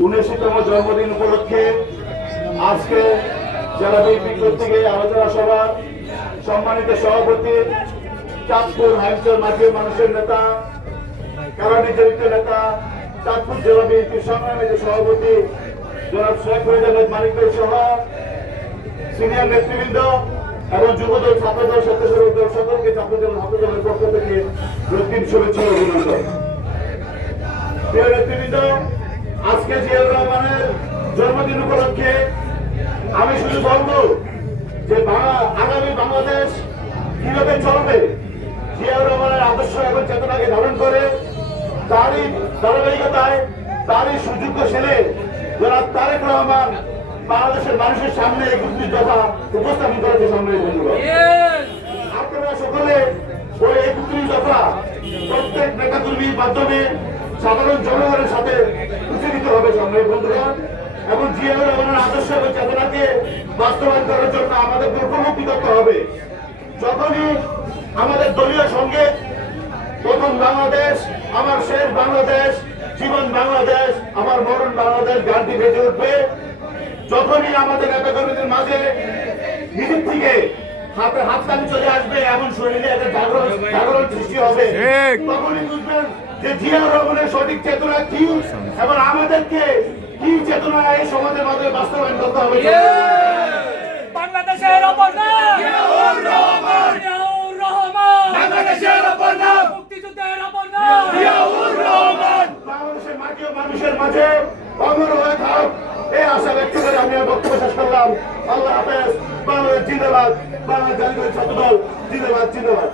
19তম জন্মদিন উপলক্ষে আজকে জেলা বিএনপি কর্তৃক আলোচনা সভা সম্মানিত সভাপতি চাঁদপুর হাইমচর মাটির মানুষের নেতা কারা নির্যাতিত নেতা চাঁদপুর জেলা বিএনপির সংগ্রামী সভাপতি জনাব শেখ ফরিদ মানিক সহ সিনিয়র নেতৃবৃন্দ এবং যুবদল ছাত্রদল স্বেচ্ছাসেবক দল সকলকে চাঁদপুর জেলা ছাত্রদলের পক্ষ থেকে রক্তিম শুভেচ্ছা ও অভিনন্দন। প্রিয় নেতৃবৃন্দ, আজকে জিয়াউর রহমানের জন্মদিন উপলক্ষে আমি শুধু বলবো যে আগামী বাংলাদেশ কিভাবে চলবে, জিয়াউর রহমানের আদর্শ এবং চেতনাকে ধারণ করে তারই ধারাবাহিকতায় তারই সুযোগ্য ছেলে জনাব তারেক রহমান বাংলাদেশের মানুষের সামনে 31 দফা উপস্থাপন করেছে। সম্মানিত বন্ধুগণ, আপনারা সকলে ওই 31 দফা প্রত্যেক নেতাকর্মীর মাধ্যমে সাধারণ জনগণের সাথে উচ্চারিত হবে। সম্মানিত বন্ধুগণ, এবং জিয়াউর রহমানের আদর্শ এবং চেতনাকে বাস্তবায়ন করার জন্য আমাদের মুখোমুখি করতে হবে। যখনই আমাদের দলীয় সঙ্গে প্রথম বাংলাদেশ, আমার শেষ বাংলাদেশ, জীবন বাংলাদেশ, আমার মরণ বাংলাদেশ গানটি বেজে উঠবে, যখনই আমাদের নেতাকর্মীদের মাঝে নিজের থেকে হাতে হাততালি চলে আসবে, এমন শরীরে একটা জাগরণ সৃষ্টি হবে, তখনই বুঝবেন যে জিয়াউর রহমানের সঠিক চেতনা কি এবং আমাদেরকে কি চেতনা এই সমাজের মাঝে বাস্তবায়ন করতে হবে। বাংলাদেশের অপর নাম জিয়াউর রহমান, জিয়াউর রহমান, বাংলাদেশের অপর নাম মুক্তিযুদ্ধের অপর নাম জিয়াউর রহমান। বাংলাদেশের মাটি ও মানুষের মাঝে অমর হয়ে থাক, এই আশা ব্যক্ত করে আমি বক্তব্য শেষ করলাম। আল্লাহ হাফেজ। বাংলাদেশ জিন্দাবাদ, বাংলাদেশ জাতীয় ছাত্রদল জিন্দাবাদ, জিন্দাবাদ।